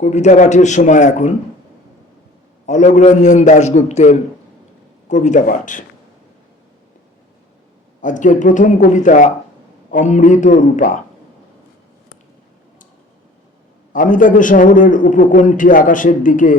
কবিতা পাঠের সময় এখন অলোকরঞ্জন দাশগুপ্তের কবিতা পাঠ। আজকের প্রথম কবিতা অমৃত রূপা। আমি তাকে শহরের উপকণ্ঠী আকাশের দিকে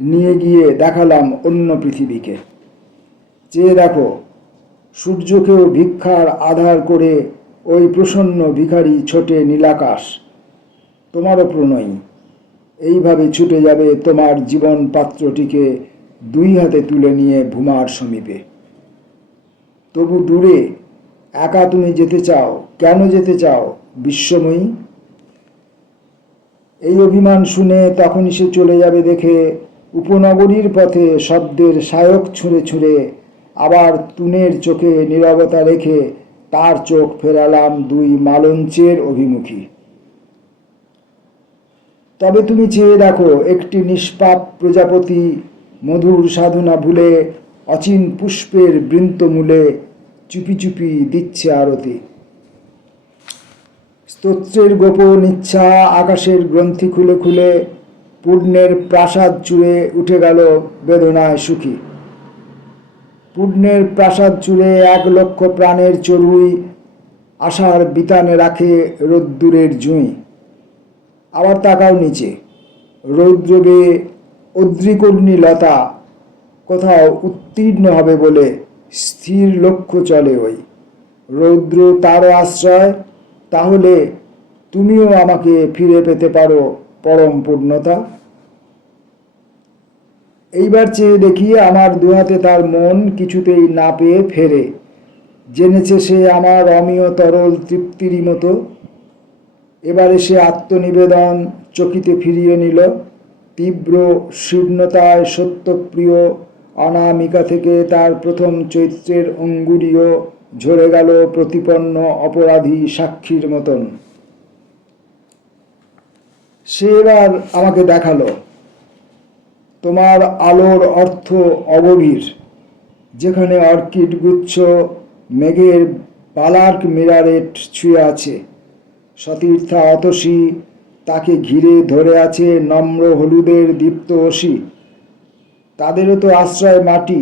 নিয়ে গিয়ে দেখালাম অন্য পৃথিবীকে। চেয়ে দেখো, সূর্যকেও ভিক্ষার আধার করে ওই প্রসন্ন ভিখারি ছোটে নীলাকাশ। তোমারও প্রণয়ী এইভাবে ছুটে যাবে তোমার জীবন পাত্রটিকে দুই হাতে তুলে নিয়ে ভূমার সমীপে। তবু দূরে একা তুমি যেতে চাও, কেন যেতে চাও বিশ্বময়ী? এই অভিমান শুনে তখনই সে চলে যাবে দেখে উপনগরীর পথে শব্দের সায়ক ছুঁড়ে ছুঁড়ে। আবার তুনের চোখে নীরবতা রেখে তার চোখ ফেরালাম দুই মালঞ্চের অভিমুখী। তবে তুমি চেয়ে দেখো, একটি নিষ্পাপ প্রজাপতি মধুর সাধনা ভুলে অচিন পুষ্পের বৃন্তমূলে চুপি চুপি দিচ্ছে আরতি। স্তোত্রের গোপন ইচ্ছা আকাশের গ্রন্থি খুলে খুলে পূর্ণের প্রাসাদ চূড়ে উঠে গেল বেদনায় সুখী। পূর্ণের প্রাসাদ চূড়ে 1,00,000 প্রাণের চড়ুই আশার বিতানে রাখে রোদ্দুরের জুঁই। আবার তাকাও নিচে, রৌদ্রবে অদ্রিকর্ণী লতা কোথাও উত্তীর্ণ হবে বলে স্থির লক্ষ্য চলে ওই। রৌদ্র তারও আশ্রয়, তাহলে তুমিও আমাকে ফিরে পেতে পারো পরম পূর্ণতা। এইবার চেয়ে দেখি আমার দুহাতে তার মন কিছুতেই না পেয়ে ফেরে। জেনেছে সে আমার অমিয় তরল তৃপ্তিরই মতো। এবারে সে আত্মনিবেদন চকিতে ফিরিয়ে নিল। তীব্র শীর্ণতায় সত্যপ্রিয় অনামিকা থেকে তার প্রথম চৈত্রের অঙ্গুরীয় ঝরে গেল প্রতিপন্ন অপরাধী সাক্ষীর মতন। সে এবার আমাকে দেখালো, তোমার আলোর অর্থ অগভীর, যেখানে অর্কিড গুচ্ছ মেঘের পালার্ক মিরারেট ছুঁয়ে আছে। সতীর্থা অতসী তাকে ঘিরে ধরে আছে নম্র হলুদের দীপ্ত অসি। তাদেরও তো আশ্রয় মাটি,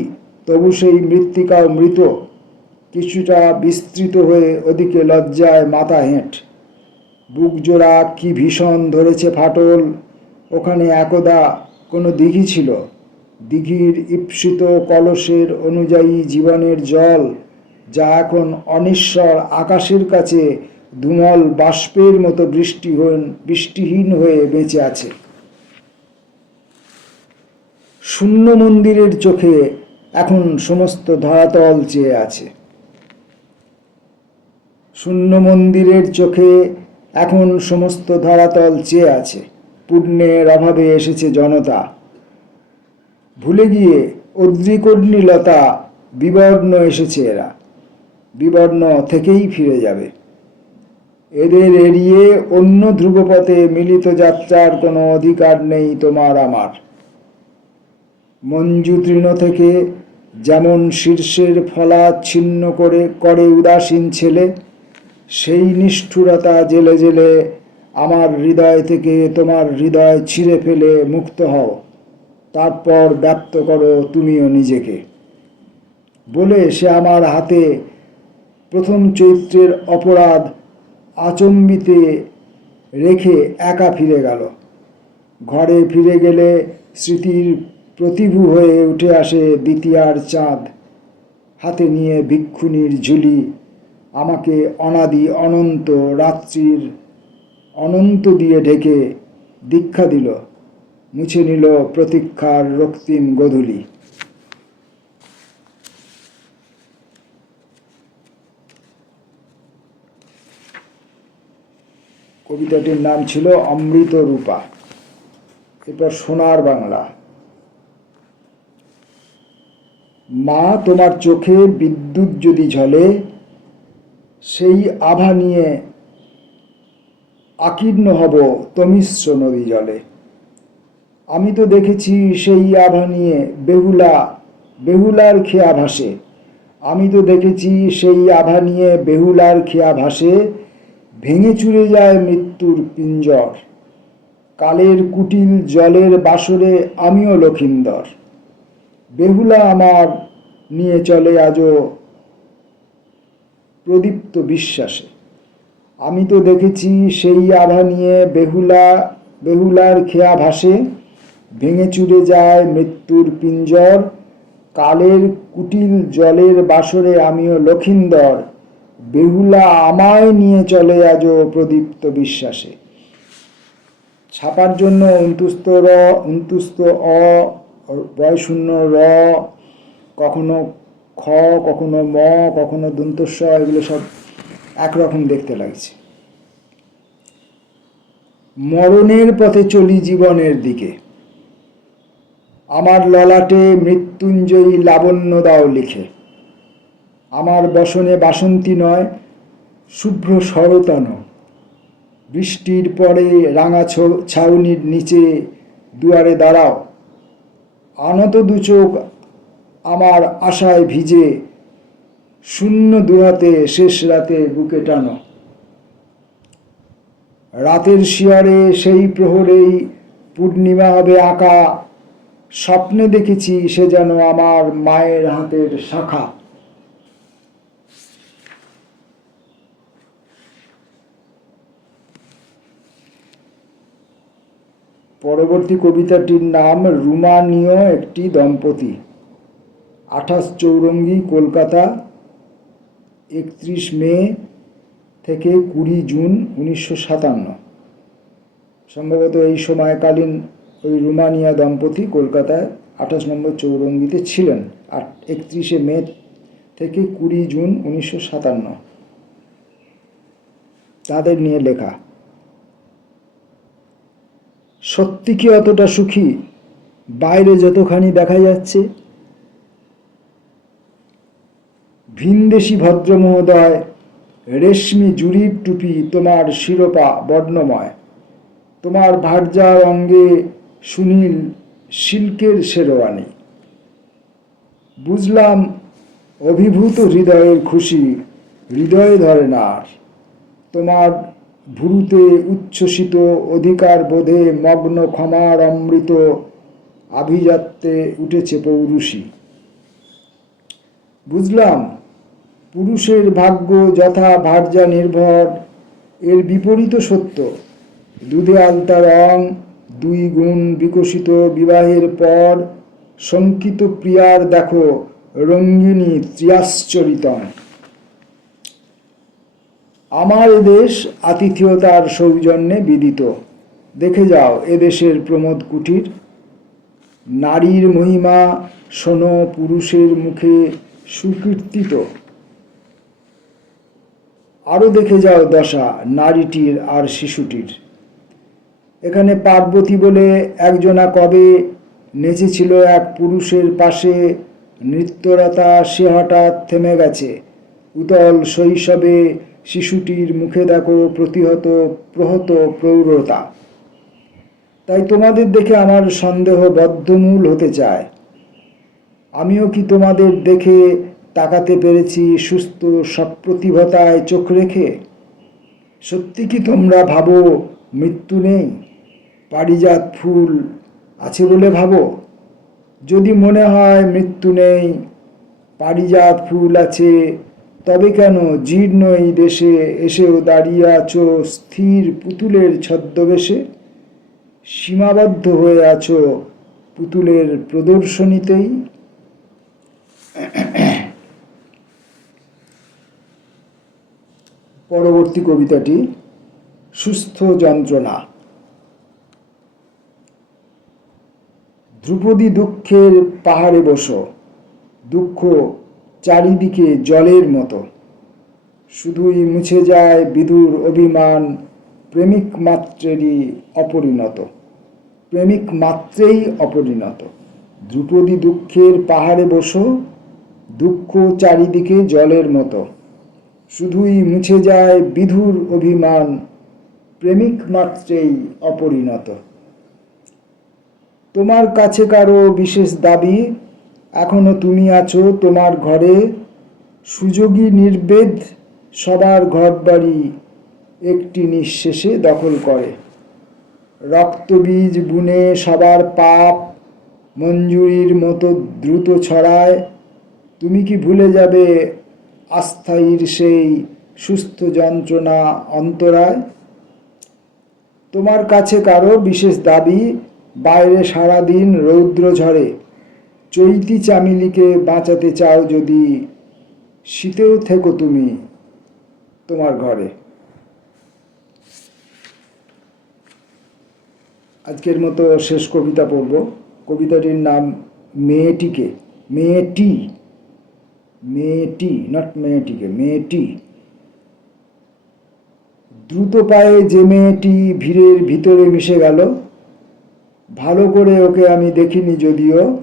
তবু সেই মৃত্তিকাও মৃত, কিছুটা বিস্তৃত হয়ে ওদিকে লজ্জায় মাথা হেঁট। বুকজোড়া কি ভীষণ ধরেছে ফাটল। ওখানে একদা কোনো দিঘি ছিল, দিঘির ঈপ্সিত কলসের অনুযায়ী জীবনের জল, যা এখন অনিশ্বর আকাশের কাছে ধুমল বাষ্পের মতো বৃষ্টিহীন হয়ে বেঁচে আছে। শূন্য মন্দিরের চোখে এখন সমস্ত ধরাতল চেয়ে আছে। শূন্য মন্দিরের চোখে এখন সমস্ত ধরাতল চেয়ে আছে। পুণ্যের অভাবে এসেছে জনতা, ভুলে গিয়ে অদ্রিকর্ণী লতা বিবর্ণ এসেছে। এরা বিবর্ণ থেকেই ফিরে যাবে। এদের এড়িয়ে অন্য ধ্রুবপথে মিলিত যাত্রার কোনো অধিকার নেই তোমার আমার। মঞ্জু তৃণ থেকে যেমন শীর্ষের ফলা ছিন্ন করে উদাসীন ছেলে, সেই নিষ্ঠুরতা জেলে জেলে আমার হৃদয় থেকে তোমার হৃদয় ছিঁড়ে ফেলে মুক্ত হও। তারপর ব্যক্ত করো তুমিও নিজেকে। বলে সে আমার হাতে প্রথম চৈত্রের অপরাধ আচম্বিতে রেখে একা ফিরে গেল। ঘরে ফিরে গেলে স্মৃতির প্রতিভু হয়ে উঠে আসে দ্বিতীয়ার চাঁদ। হাতে নিয়ে ভিক্ষুণীর ঝুলি আমাকে অনাদি অনন্ত রাত্রির অনন্ত দিয়ে ঢেকে দীক্ষা দিল, মুছে নিল প্রতীক্ষার রক্তিম গোধূলি। কবিতাটির নাম ছিল অমৃত রূপা। এরপর সোনার বাংলা। মা, তোমার চোখে বিদ্যুৎ যদি ঝলে, সেই আভা নিয়ে আকীর্ণ হব তমিশ্র নদী জলে। আমি তো দেখেছি সেই আভা নিয়ে বেহুলার খেয়া ভাসে। আমি তো দেখেছি সেই আভা নিয়ে বেহুলার খেয়া ভাসে। ভেঙে চুরে যায় মৃত্যুর পিঞ্জর। কালের কুটিল জলের বাসরে আমিও লক্ষিন্দর। বেহুলা আমার নিয়ে চলে আজও প্রদীপ্ত বিশ্বাসে। আমি তো দেখেছি সেই আভা নিয়ে বেহুলার খেয়া ভাসে, ভেঙে চুরে যায় মৃত্যুর পিঞ্জর। কালের কুটিল জলের বাসরে আমিও লক্ষিন্দর, বেহুলা আমায় নিয়ে চলে আজও প্রদীপ্ত বিশ্বাসে। ছাপার জন্য অন্তুস্ত অ, বয়শূন্য র, কখনো খ, কখনো ম, কখনো দন্তস্ব, এগুলো সব একরকম দেখতে লাগছে। মরণের পথে চলি জীবনের দিকে, আমার ললাটে মৃত্যুঞ্জয়ী লাবণ্য দাও লিখে। আমার বসনে বাসন্তী নয়, শুভ্র শরতান। বৃষ্টির পরে রাঙা ছাউনির নিচে দুয়ারে দাঁড়াও। আনত দুচোখ আমার আশায় ভিজে, শূন্য দুহাতে শেষ রাতে বুকে টানো। রাতের শিয়রে সেই প্রহরেই পূর্ণিমা হবে আঁকা, স্বপ্নে দেখেছি সে যেন আমার মায়ের হাতের শাখা। পরবর্তী কবিতাটির নাম রুমানীয় একটি দম্পতি। 28 চৌরঙ্গী, কলকাতা, 31 মে থেকে 20 জুন 1957। সম্ভবত এই সময়কালীন ওই রুমানিয়া দম্পতি কলকাতায় 28 নম্বর চৌরঙ্গিতে ছিলেন। 31 মে থেকে 20 জুন 1957 তাদের নিয়ে লেখা। সত্যি কি অতটা সুখী বাইরে যতখানি দেখা যাচ্ছে? ভিনদেশি ভদ্র মহোদয়, রেশমি জুরির টুপি তোমার শিরোপা বর্ণময়। তোমার ভার্যার অঙ্গে সুনীল সিল্কের শেরওয়ানি। বুঝলাম অভিভূত হৃদয়ের খুশি হৃদয়ে ধরে না আর। তোমার ভুরুতে উচ্ছ্বসিত অধিকার বোধে মগ্ন ক্ষমার অমৃত আভিজাত্যে উঠেছে পৌরুষী। বুঝলাম পুরুষের ভাগ্য যথা ভার্যা নির্ভর, এর বিপরীত সত্য। দুধে আলতা রং, 2 গুণ বিকশিত বিবাহের পর শঙ্কিত প্রিয়ার দেখো রঙ্গিনী ত্রিয়াশ্চরিতম। আমার এদেশ আতিথেয়তার সৌজন্যে বিদিত। দেখে যাও এদেশের প্রমোদ কুটির। নারীর মহিমা শোনো পুরুষের মুখে সুকীর্তিত। আরও দেখে যাও দশা নারীটির আর শিশুটির। এখানে পার্বতী বলে একজনা কবে নেচেছিল এক পুরুষের পাশে নৃত্যরতা, সে হঠাৎ থেমে গেছে। উতল শৈশবে শিশুটির মুখে দেখো প্রহত প্রৌঢ়তা। তাই তোমাদের দেখে আমার সন্দেহ বদ্ধমূল হতে চায়। আমিও কি তোমাদের দেখে তাকাতে পেরেছি সুস্থ সপ্রতিভতায় চোখ রেখে? সত্যি কি তোমরা ভাবো মৃত্যু নেই? পারিজাত ফুল আছে বলে ভাবো? যদি মনে হয় মৃত্যু নেই, পারিজাত ফুল আছে, তবে কেন জীর্ণ এই দেশে এসেও দাঁড়িয়ে আছো স্থির পুতুলের ছদ্মবেশে? সীমাবদ্ধ হয়ে আছো পুতুলের প্রদর্শনীতেই। পরবর্তী কবিতাটি সুস্থ যন্ত্রণা। ধ্রুপদী দুঃখের পাহাড়ে বসো, দুঃখ চারিদিকে জলের মতো। শুধুই মুছে যায় বিদুর অভিমান, প্রেমিক মাত্রেই অপরিণত। ধ্রুপদী দুঃখের পাহাড়ে বসো, দুঃখ চারিদিকে জলের মতো। শুধুই মুছে যায় বিধুর অভিমান, প্রেমিক মাত্রেই অপরিণত। তোমার কাছে কারো বিশেষ দাবি, এখনো তুমি আছো তোমার ঘরে। সুযোগী নির্বেদ সবার ঘরবাড়ি একটি নিঃশেষে দখল করে। রক্তবীজ বুনে সবার পাপ মঞ্জুরির মতো দ্রুত ছড়ায়। তুমি কি ভুলে যাবে আস্থায়ীর সেই সুস্থ যন্ত্রণা অন্তরায়? তোমার কাছে কারো বিশেষ দাবি, বাইরে সারাদিন রৌদ্র ঝরে, চৈতি চামেলিকে বাঁচাতে চাও যদি, শীতেও থেকো তুমি তোমার ঘরে। আজকের মতো শেষ কবিতা পড়ব। কবিতাটির নাম মেয়েটিকে। মেয়েটি, মেয়েটি, নট মেয়েটিকে, মেয়েটি। দ্রুত পায়ে যে মেয়েটি ভিড়ের ভিতরে মিশে গেল, ভালো করে ওকে আমি দেখিনি যদিও,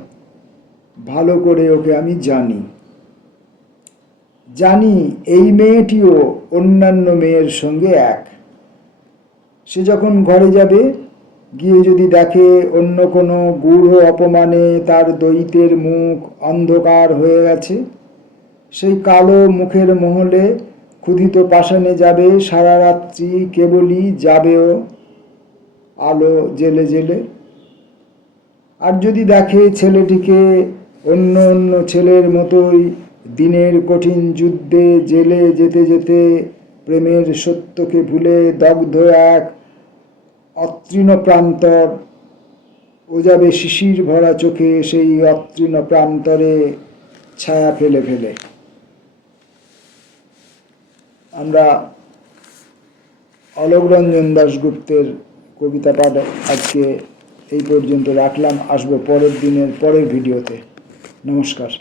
ভালো করে ওকে আমি জানি। জানি এই মেয়েটিও অন্যান্য মেয়ের সঙ্গে এক। সে যখন ঘরে যাবে, গিয়ে যদি দেখে অন্য কোনো গূঢ় অপমানে তার দৈত্যের মুখ অন্ধকার হয়ে গেছে, সেই কালো মুখের মহলে ক্ষুধিত পাষাণে যাবে সারা রাত্রি, কেবলই যাবেও আলো জেলে জেলে। আর যদি দেখে ছেলেটিকে অন্য অন্য ছেলের মতোই দিনের কঠিন যুদ্ধে জেলে যেতে যেতে প্রেমের সত্যকে ভুলে দগ্ধ এক অতৃণ প্রান্তর, ও যাবে শিশির ভরা চোখে সেই অতৃণ প্রান্তরে ছায়া ফেলে ফেলে। আমরা অলোক রঞ্জন দাশগুপ্তের কবিতা পাঠ আজকে এই পর্যন্ত রাখলাম। আসবো পরের দিনের পরের ভিডিওতে। নমস্কার।